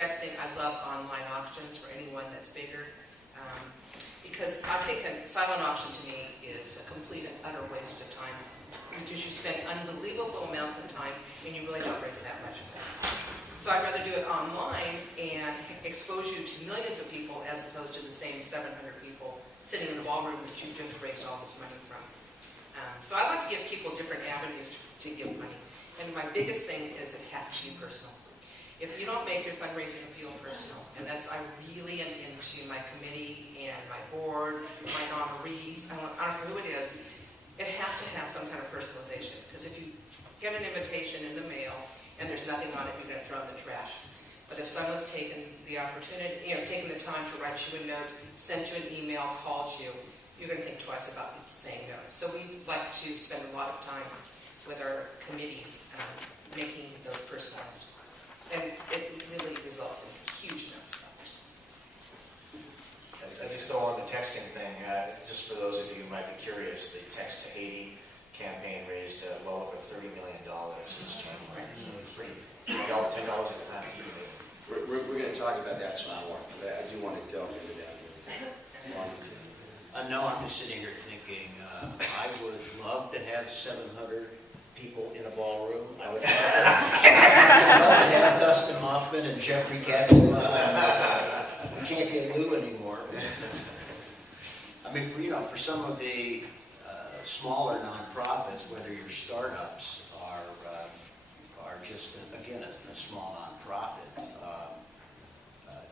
Texting, I love online auctions for anyone that's bigger, because I think a silent auction to me is a complete and utter waste of time, because you spend unbelievable amounts of time and you really don't raise that much. So I'd rather do it online and expose you to millions of people as opposed to the same 700 people sitting in the ballroom that you just raised all this money from. So I like to give people different avenues to give money. And my biggest thing is it has to be personal. If you don't make your fundraising appeal personal, and that's, I really am into my committee and my board, my honorees, I don't care who it is, it has to have some kind of personalization. Because if you get an invitation in the mail and there's nothing on it, you're going to throw it in the trash. But if someone's taken the opportunity, taken the time to write you a note, sent you an email, called you, you're going to think twice about saying no. So we like to spend a lot of time with our committees making those personalized. And it really results in huge amounts of dollars. I just throw on the texting thing, just for those of you who might be curious, the Text to Haiti campaign raised well over $30 million since January. So it's pretty, $10 at a time TV. We're going to talk about that some more, but I do want to delve into that. No, I'm just sitting here thinking, I would love to have 700 people in a ballroom. I would love to have Dustin Hoffman and Jeffrey Katz. We can't get Lou anymore. I mean, for some of the smaller nonprofits, whether your startups are just again a small nonprofit,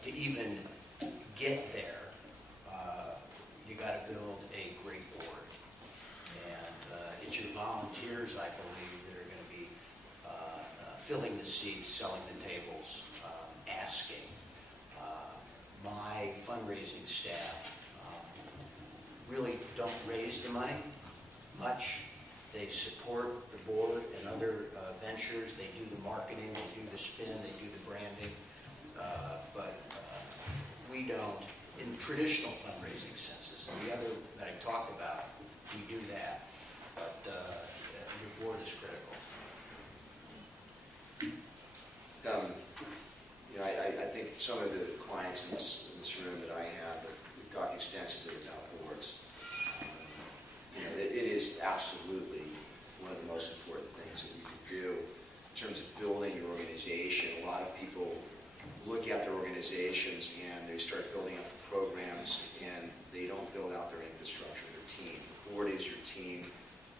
to even get there, you got to build a great board. And it's your volunteers, I believe, that are going to be filling the seats, selling the tables, asking. My fundraising staff really don't raise the money much. They support the board and other ventures. They do the marketing, they do the spin, they do the branding. But we don't, in traditional fundraising senses, and the other that I talked about, we do that. But your board is critical. I think some of the clients in this room that I have, we've talked extensively about boards. It is absolutely one of the most important things that you can do in terms of building your organization. A lot of people look at their organizations and they start building up the programs and they don't build out their infrastructure, their team. The board is your team.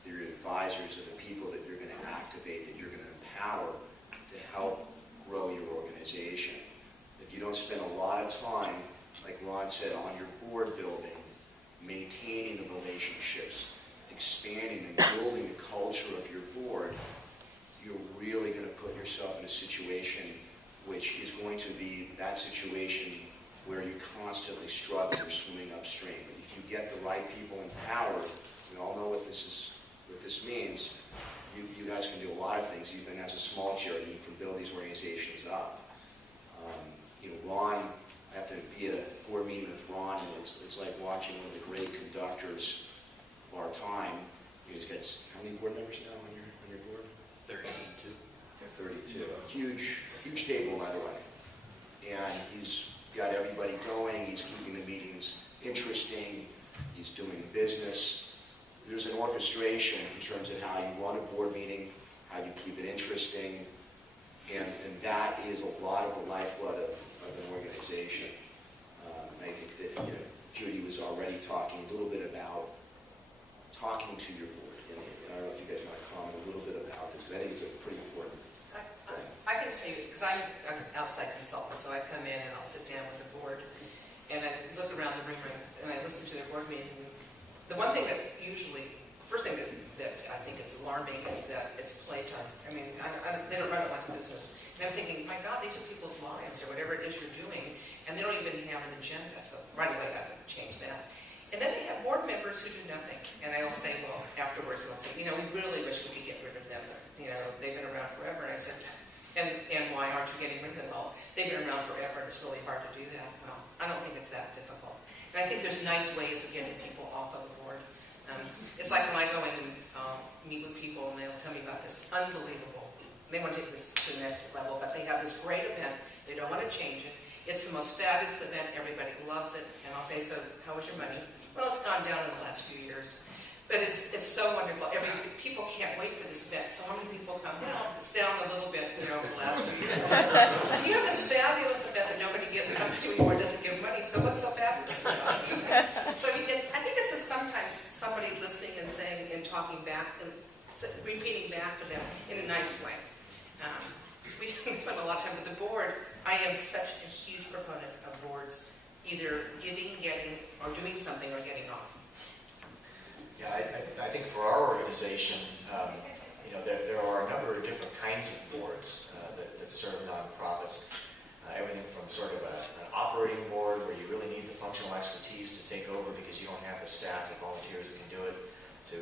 They're your advisors, are the people that you're going to activate, that you're going to empower to help grow your organization. If you don't spend a lot of time, like Ron said, on your board building, maintaining the relationships, expanding and building the culture of your board, you're really going to put yourself in a situation which is going to be that situation where you constantly struggle, you're swimming upstream. But if you get the right people empowered, we all know what this means, you guys can do a lot of things. Even as a small charity, you can build these organizations up. Ron, I have to be at a board meeting with Ron, and it's like watching one of the great conductors of our time. He's got, how many board members now on your board? 32. They're 32. A huge table, by the way. And he's got everybody going. He's keeping the meetings interesting. He's doing business. There's an orchestration in terms of how you run a board meeting, how you keep it interesting, and that is a lot of the lifeblood of an organization. I think that Judy was already talking a little bit about talking to your board. And I don't know if you guys want to comment a little bit about this, because I think it's a pretty important thing. I can say, because I'm an outside consultant, so I come in and I'll sit down with the board and I look around the room and I listen to their board meeting. The one thing that first thing that I think is alarming is that it's playtime. I mean, they don't run it like a business. And I'm thinking, my God, these are people's lives or whatever it is you're doing, and they don't even have an agenda. So right away, I got to change that. And then they have board members who do nothing. And I'll say, well, afterwards, I'll say, we really wish we could get rid of them. They've been around forever. And I said, and why aren't you getting rid of them? Well, they've been around forever, and it's really hard to do that. Well, I don't think it's that difficult. And I think there's nice ways of getting people off of the board. It's like when I go in and meet with people and they'll tell me about this unbelievable, they want to take this to the next level, but they have this great event They don't want to change it. It's the most fabulous event. Everybody loves it. And I'll say, so how was your money? Well, it's gone down in the last few years. But it's so wonderful. People can't wait for this event. So how many people come? Well, it's down a little bit, over the last few years. So you have this fabulous event that nobody comes to anymore, doesn't give money. So what's so fabulous about it? So I think it's just sometimes somebody listening and saying and talking back and repeating back to them in a nice way. We spend a lot of time with the board. I am such a huge proponent of boards, either giving, getting, or doing something or getting off. Yeah, I think for our organization, there are a number of different kinds of boards that serve nonprofits. Everything from sort of an operating board where you really need the functional expertise to take over because you don't have the staff or volunteers that can do it, to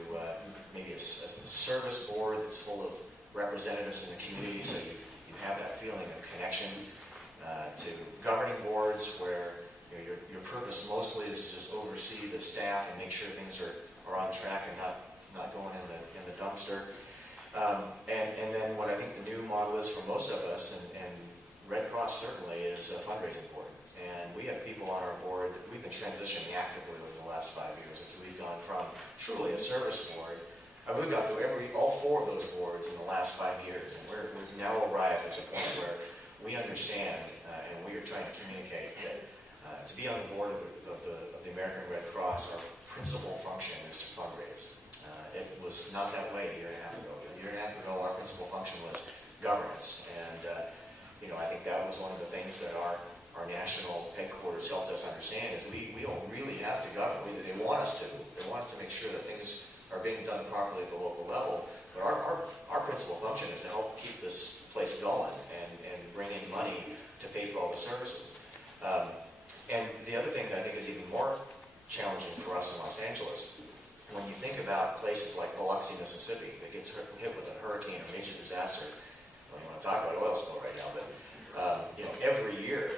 maybe a service board that's full of representatives in the community so you have that feeling of connection, to governing boards where your purpose mostly is to just oversee the staff and make sure things are on track and not going in the dumpster. And then what I think the new model is for most of us, and Red Cross certainly, is a fundraising board. And we have people on our board that we've been transitioning actively over the last 5 years as we've gone from truly a service board. We've gone through all 4 of those boards in the last 5 years, and we've now arrived at the point where we understand and we are trying to communicate that to be on the board of the American Red Cross, our principal function is to fundraise. It was not that way a year and a half ago. A year and a half ago, our principal function was governance, and I think that was one of the things that our national headquarters helped us understand is we don't really have to govern. They want us to. They want us to make sure that things are being done properly at the local level. But our principal function is to help keep this place going and bring in money to pay for all the services. And the other thing that I think is even more challenging for us in Los Angeles, when you think about places like Biloxi, Mississippi, that gets hit with a hurricane or major disaster. Well, you want to talk about oil spill right now, but every year,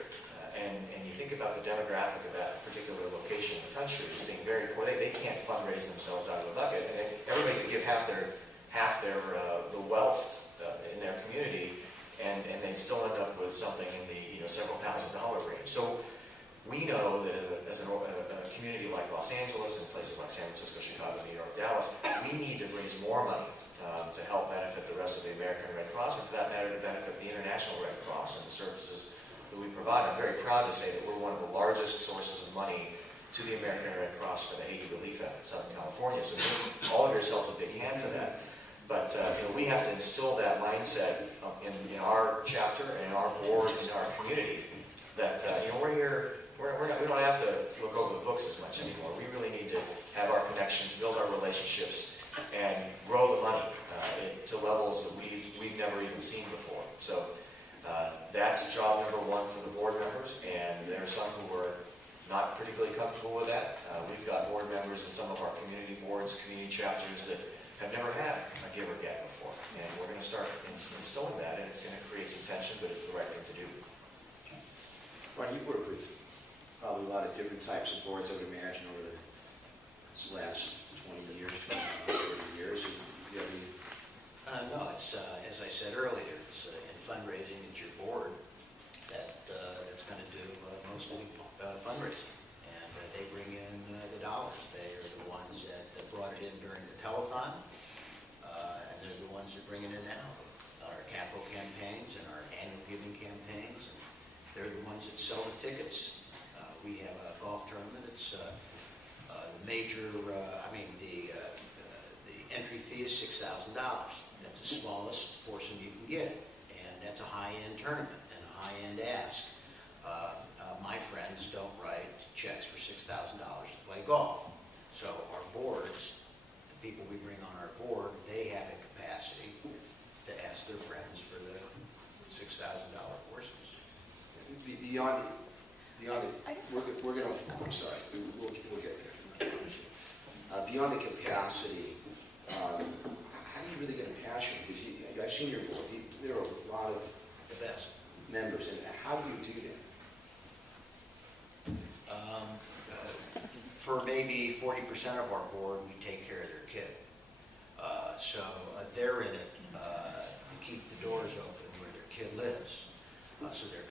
and you think about the demographic of that particular location in the country as being very poor. They can't fundraise themselves out of the bucket, and everybody could give half their the wealth in their community, and they'd still end up with something in the several $1,000s range. So we know that as a community like Los Angeles and places like San Francisco, Chicago, New York, Dallas, we need to raise more money to help benefit the rest of the American Red Cross, and for that matter, to benefit the International Red Cross and the services that we provide. I'm very proud to say that we're one of the largest sources of money to the American Red Cross for the Haiti relief effort in Southern California. So all of yourselves a big hand for that. But we have to instill that mindset in our chapter and in our board and in our community that we're here. We don't have to look over the books as much anymore. We really need to have our connections, build our relationships, and grow the money to levels that we've never even seen before. So that's job number 1 for the board members, and there are some who are not particularly comfortable with that. We've got board members in some of our community boards, community chapters that have never had a give or get before, and we're going to start instilling that, and it's going to create some tension, but it's the right thing to do. Ron, you work with probably a lot of different types of boards, I would imagine, over the last 20 years, 30 years. Do you have any? No, it's, as I said earlier, it's in fundraising, it's your board that's going to do mostly fundraising. And they bring in the dollars. They are the ones that brought it in during the telethon, and they're the ones that bring it in now on our capital campaigns and our annual giving campaigns. And they're the ones that sell the tickets. We have a golf tournament that's major, the entry fee is $6,000. That's the smallest foursome you can get, and that's a high-end tournament and a high-end ask. My friends don't write checks for $6,000 to play golf. So our boards, the people we bring on our board, they have the capacity to ask their friends for the $6,000 foursomes. Beyond we're going to, I'm sorry, we'll get there. Beyond the capacity, how do you really get a passion? Because I've seen your board. There are a lot of The best. members, and how do you do that? For maybe 40% of our board, we take care of their kid. So they're in it to keep the doors open where their kid lives. So they're